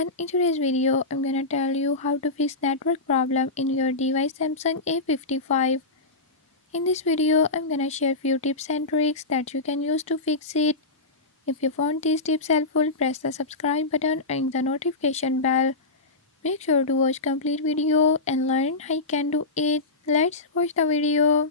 everyone, in today's video I'm gonna tell you how to fix network problem in your device Samsung A55. In this video I'm gonna share few tips and tricks that you can use to fix it. If you found these tips helpful, press the subscribe button and the notification bell. Make sure to watch complete video and learn how you can do it. Let's watch the video.